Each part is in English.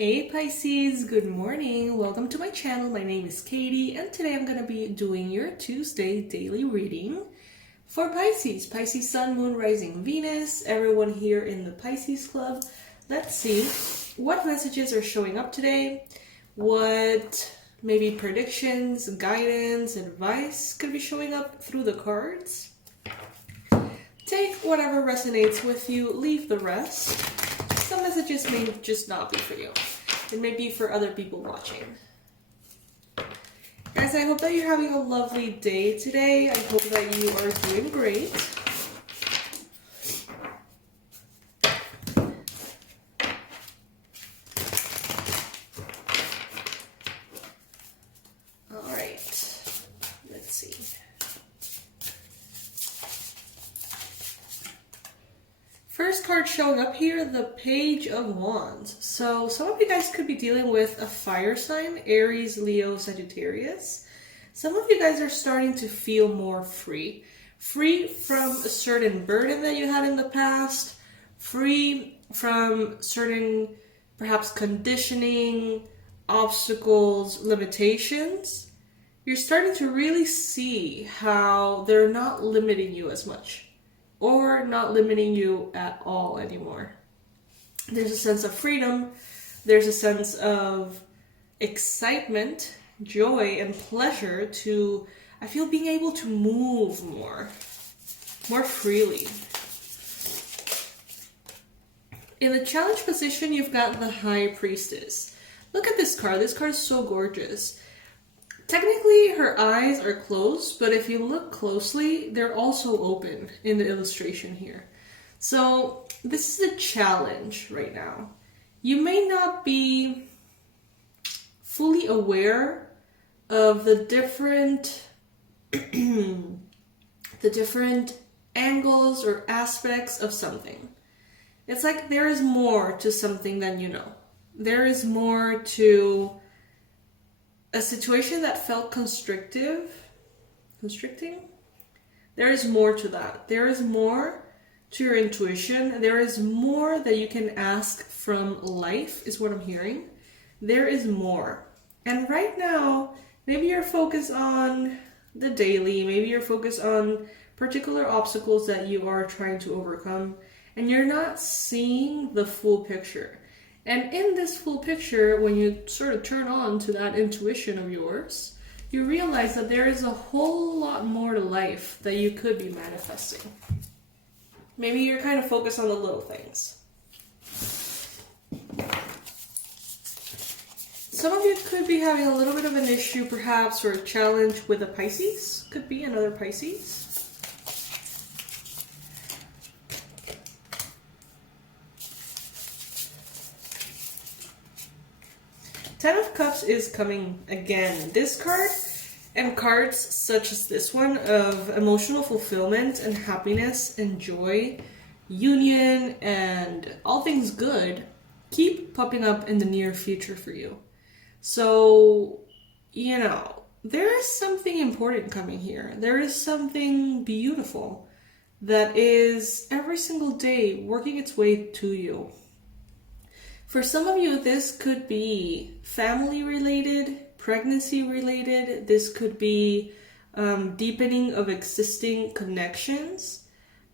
Hey Pisces, good morning. Welcome to my channel. My name is Katie and today I'm going to be doing your Tuesday daily reading for Pisces. Pisces Sun, Moon, Rising, Venus, everyone here in the Pisces Club. Let's see what messages are showing up today, what maybe predictions, guidance, advice could be showing up through the cards. Take whatever resonates with you, leave the rest. Some messages may just not be for you. It may be for other people watching. Guys, I hope that you're having a lovely day today. I hope that you are doing great. All right, let's see. First card showing up here, the Page of Wands. So some of you guys could be dealing with a fire sign, Aries, Leo, Sagittarius. Some of you guys are starting to feel more free. Free from a certain burden that you had in the past. Free from certain, perhaps, conditioning, obstacles, limitations. You're starting to really see how they're not limiting you as much. Or not limiting you at all anymore. There's a sense of freedom, there's a sense of excitement, joy, and pleasure to, I feel, being able to move more freely. In the challenge position, you've got the High Priestess. Look at this card is so gorgeous. Technically, her eyes are closed, but if you look closely, they're also open in the illustration here. So this is a challenge right now. You may not be fully aware of the different angles or aspects of something. It's like there is more to something than you know. There is more to a situation that felt constricting, there is more to that. There is more to your intuition. There is more that you can ask from life, is what I'm hearing. There is more. And right now, maybe you're focused on the daily, maybe you're focused on particular obstacles that you are trying to overcome, and you're not seeing the full picture. And in this full picture, when you sort of turn on to that intuition of yours, you realize that there is a whole lot more to life that you could be manifesting. Maybe you're kind of focused on the little things. Some of you could be having a little bit of an issue, perhaps, or a challenge with a Pisces. Could be another Pisces. Ten of Cups is coming again. This card and cards such as this one of emotional fulfillment and happiness and joy, union, and all things good keep popping up in the near future for you. So, you know, there is something important coming here. There is something beautiful that is every single day working its way to you. For some of you, this could be family related, pregnancy related. This could be deepening of existing connections.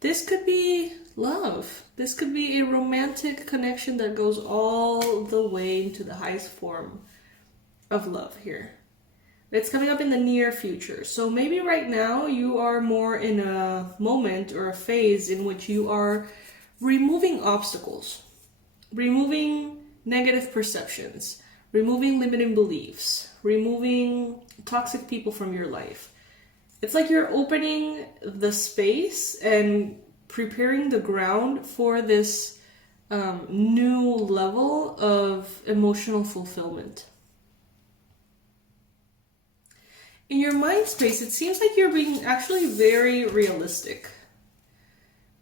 This could be love. This could be a romantic connection that goes all the way into the highest form of love here. It's coming up in the near future. So maybe right now you are more in a moment or a phase in which you are removing obstacles. Removing negative perceptions, removing limiting beliefs, removing toxic people from your life. It's like you're opening the space and preparing the ground for this new level of emotional fulfillment. In your mind space, it seems like you're being actually very realistic.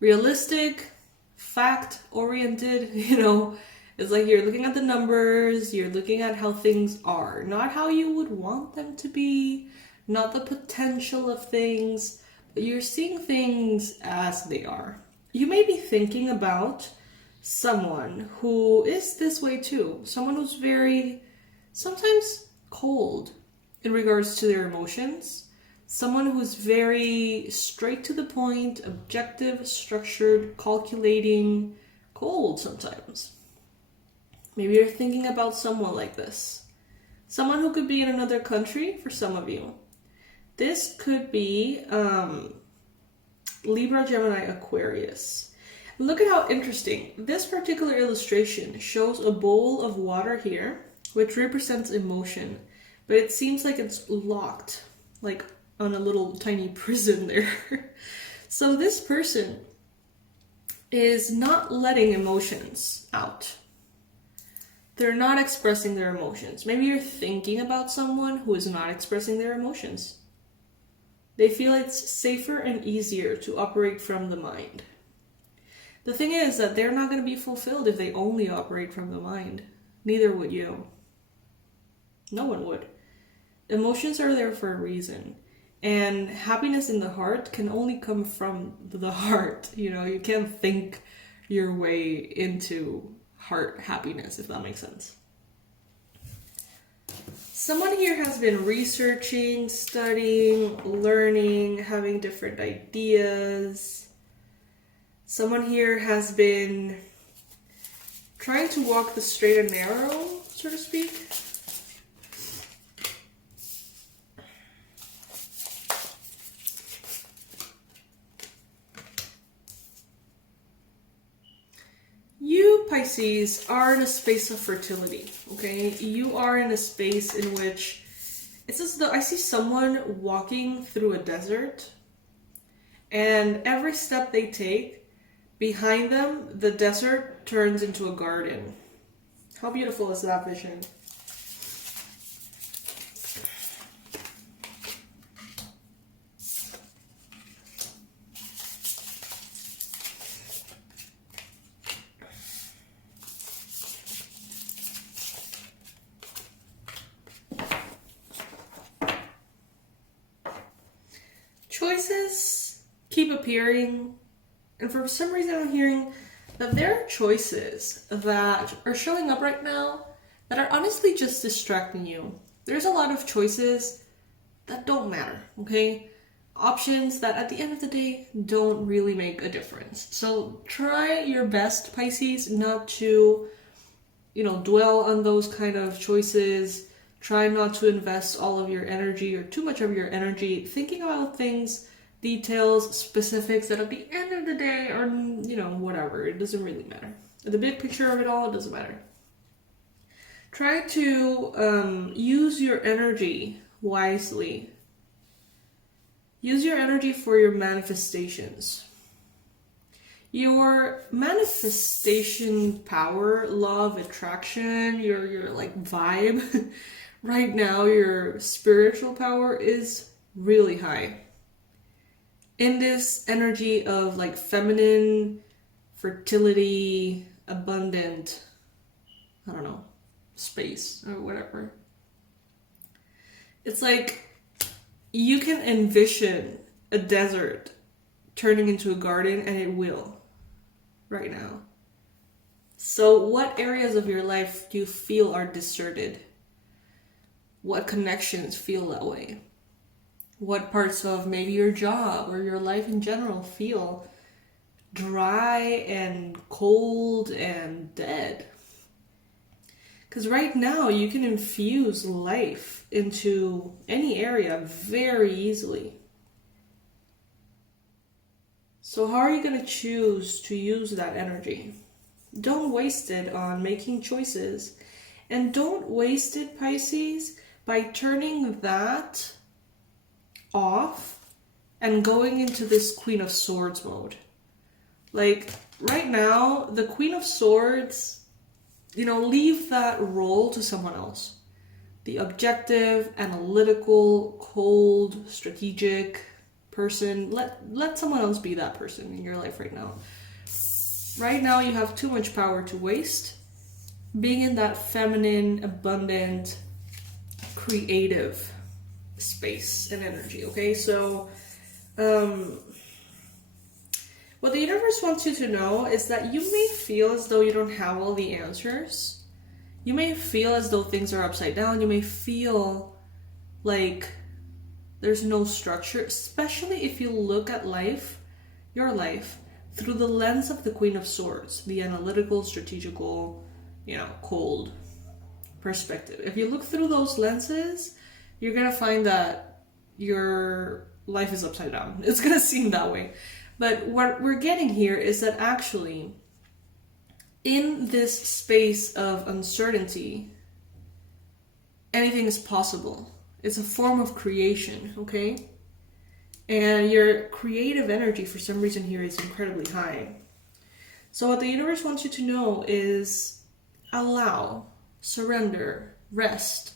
Realistic, fact-oriented, it's like you're looking at the numbers, you're looking at how things are, not how you would want them to be, not the potential of things, but you're seeing things as they are. You may be thinking about someone who is this way too. Someone who's very, sometimes cold in regards to their emotions. Someone who's very straight to the point, objective, structured, calculating, cold sometimes. Maybe you're thinking about someone like this. Someone who could be in another country for some of you. This could be Libra, Gemini, Aquarius. Look at how interesting. This particular illustration shows a bowl of water here, which represents emotion, but it seems like it's locked, like on a little tiny prison there. So this person is not letting emotions out. They're not expressing their emotions. Maybe you're thinking about someone who is not expressing their emotions. They feel it's safer and easier to operate from the mind. The thing is that they're not going to be fulfilled if they only operate from the mind. Neither would you. No one would. Emotions are there for a reason. And happiness in the heart can only come from the heart. You know, you can't think your way into heart happiness, if that makes sense. Someone here has been researching, studying, learning, having different ideas. Someone here has been trying to walk the straight and narrow, so to speak. You, Pisces, are in a space of fertility, okay? You are in a space in which it's as though I see someone walking through a desert, and every step they take, behind them, the desert turns into a garden. How beautiful is that vision? Choices keep appearing, and for some reason I'm hearing that there are choices that are showing up right now that are honestly just distracting you. There's a lot of choices that don't matter, okay? Options that at the end of the day don't really make a difference. So try your best, Pisces, not to, dwell on those kind of choices. Try not to invest all of your energy or too much of your energy thinking about things, details, specifics that at the end of the day are, whatever. It doesn't really matter. The big picture of it all, it doesn't matter. Try to use your energy wisely. Use your energy for your manifestations. Your manifestation power, law of attraction, your like vibe, right now your spiritual power is really high. In this energy of like feminine, fertility, abundant, space or whatever. It's like you can envision a desert turning into a garden, and it will right now. So what areas of your life do you feel are deserted? What connections feel that way? What parts of maybe your job or your life in general feel dry and cold and dead? Because right now you can infuse life into any area very easily. So how are you going to choose to use that energy? Don't waste it on making choices. And don't waste it, Pisces, by turning that off and going into this Queen of Swords mode. Like, right now, the Queen of Swords, leave that role to someone else. The objective, analytical, cold, strategic person. Let someone else be that person in your life right now. Right now, you have too much power to waste being in that feminine, abundant, creative space and energy, okay? So What the universe wants you to know is that you may feel as though you don't have all the answers. You may feel as though things are upside down. You may feel like there's no structure, especially if you look at life, your life, through the lens of the Queen of Swords, the analytical, strategical, cold perspective. If you look through those lenses, you're going to find that your life is upside down. It's going to seem that way. But what we're getting here is that actually, in this space of uncertainty, anything is possible. It's a form of creation, okay? And your creative energy, for some reason here, is incredibly high. So what the universe wants you to know is allow, surrender, rest,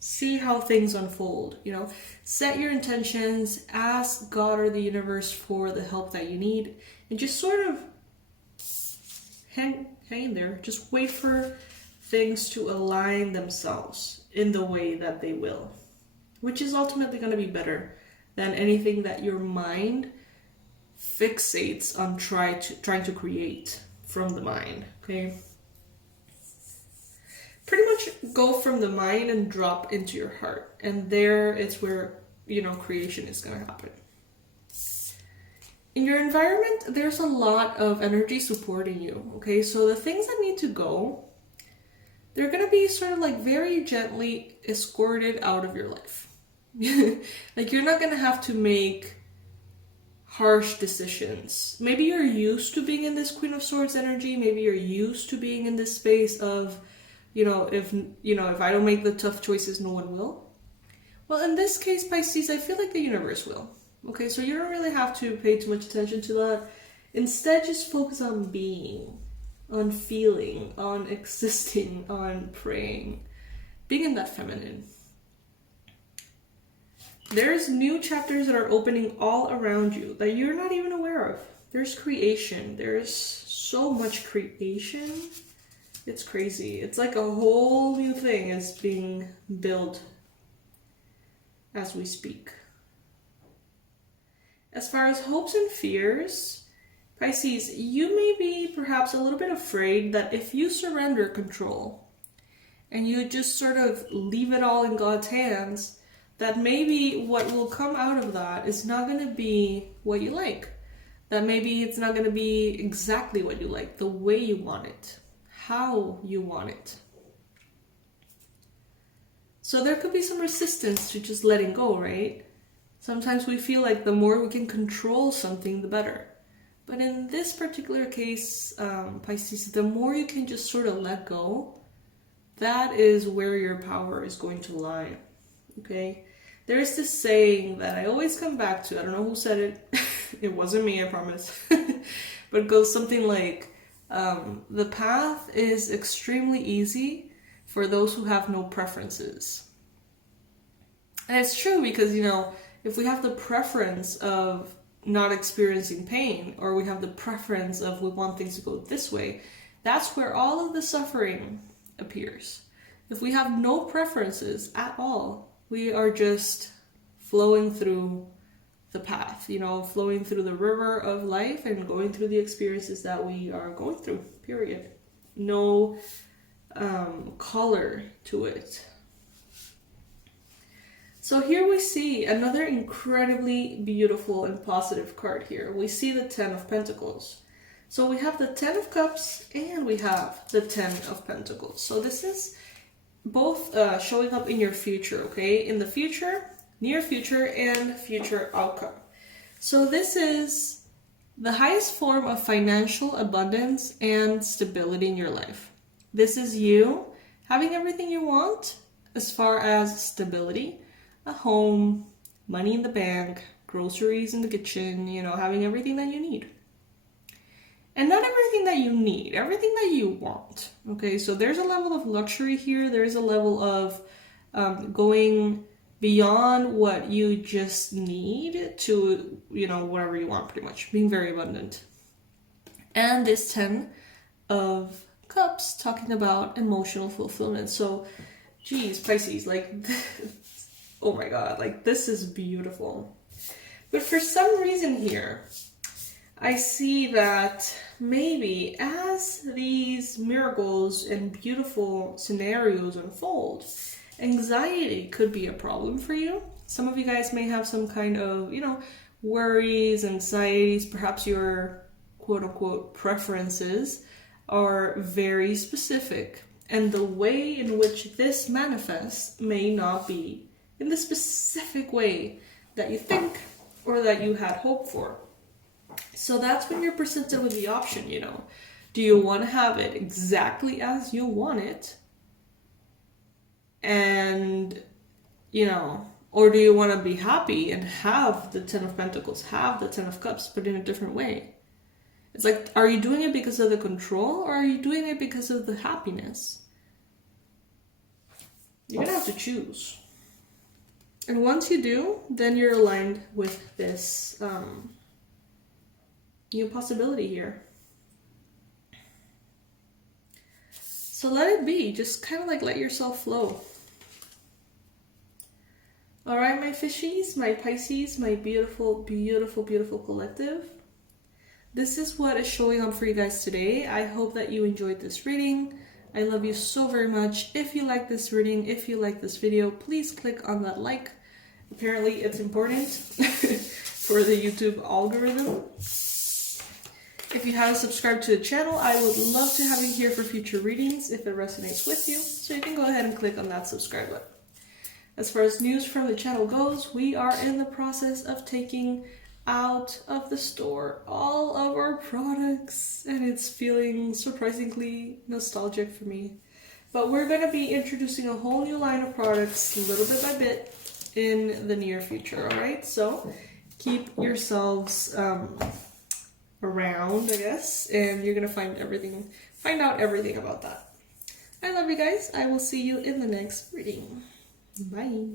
see how things unfold, set your intentions, ask God or the universe for the help that you need, and just sort of hang in there. Just wait for things to align themselves in the way that they will, which is ultimately going to be better than anything that your mind fixates on trying to create from the mind, okay? Pretty much go from the mind and drop into your heart. And there it's where, creation is going to happen. In your environment, there's a lot of energy supporting you, okay? So the things that need to go, they're going to be sort of like very gently escorted out of your life. Like you're not going to have to make harsh decisions. Maybe you're used to being in this Queen of Swords energy. Maybe you're used to being in this space of, if I don't make the tough choices, no one will. Well, in this case, Pisces, I feel like the universe will. Okay, so you don't really have to pay too much attention to that. Instead, just focus on being, on feeling, on existing, on praying, being in that feminine. There's new chapters that are opening all around you that you're not even aware of. There's creation. There's so much creation. It's crazy. It's like a whole new thing is being built as we speak. As far as hopes and fears, Pisces, you may be perhaps a little bit afraid that if you surrender control and you just sort of leave it all in God's hands, that maybe what will come out of that is not going to be what you like. That maybe it's not going to be exactly what you like, the way you want it, how you want it. So there could be some resistance to just letting go, right? Sometimes we feel like the more we can control something, the better. But in this particular case, Pisces, the more you can just sort of let go, that is where your power is going to lie, okay? There is this saying that I always come back to. I don't know who said it. It wasn't me, I promise. But it goes something like, the path is extremely easy for those who have no preferences. And it's true because, if we have the preference of not experiencing pain, or we have the preference of we want things to go this way, that's where all of the suffering appears. If we have no preferences at all, we are just flowing through the path, flowing through the river of life and going through the experiences that we are going through, period. No color to it. So here we see another incredibly beautiful and positive card here. We see the 10 of Pentacles. So we have the 10 of Cups and we have the 10 of Pentacles. So this is both showing up in your future, okay? In the future, near future, and future outcome. So this is the highest form of financial abundance and stability in your life. This is you having everything you want as far as stability, a home, money in the bank, groceries in the kitchen, having everything that you need. And not everything that you need, everything that you want. Okay, so there's a level of luxury here. There's a level of going beyond what you just need to, whatever you want, pretty much. Being very abundant. And this 10 of Cups talking about emotional fulfillment. So, geez, Pisces, oh my God, this is beautiful. But for some reason here, I see that maybe as these miracles and beautiful scenarios unfold, anxiety could be a problem for you. Some of you guys may have some kind of, worries, anxieties, perhaps your quote unquote preferences are very specific. And the way in which this manifests may not be in the specific way that you think or that you had hoped for. So that's when you're presented with the option, Do you want to have it exactly as you want it? And, or do you want to be happy and have the Ten of Pentacles, have the Ten of Cups, but in a different way? It's like, are you doing it because of the control or are you doing it because of the happiness? You're going to have to choose. And once you do, then you're aligned with this new possibility here. So let it be. Just kind of like let yourself flow. All right, my fishies, my Pisces, my beautiful, beautiful, beautiful collective. This is what is showing up for you guys today. I hope that you enjoyed this reading. I love you so very much. If you like this reading, if you like this video, please click on that like. Apparently it's important for the YouTube algorithm. If you haven't subscribed to the channel, I would love to have you here for future readings if it resonates with you. So you can go ahead and click on that subscribe button. As far as news from the channel goes, we are in the process of taking out of the store all of our products, and it's feeling surprisingly nostalgic for me. But we're going to be introducing a whole new line of products little bit by bit in the near future, alright? So keep yourselves around, I guess, and you're going to find out everything about that. I love you guys. I will see you in the next reading. Bye.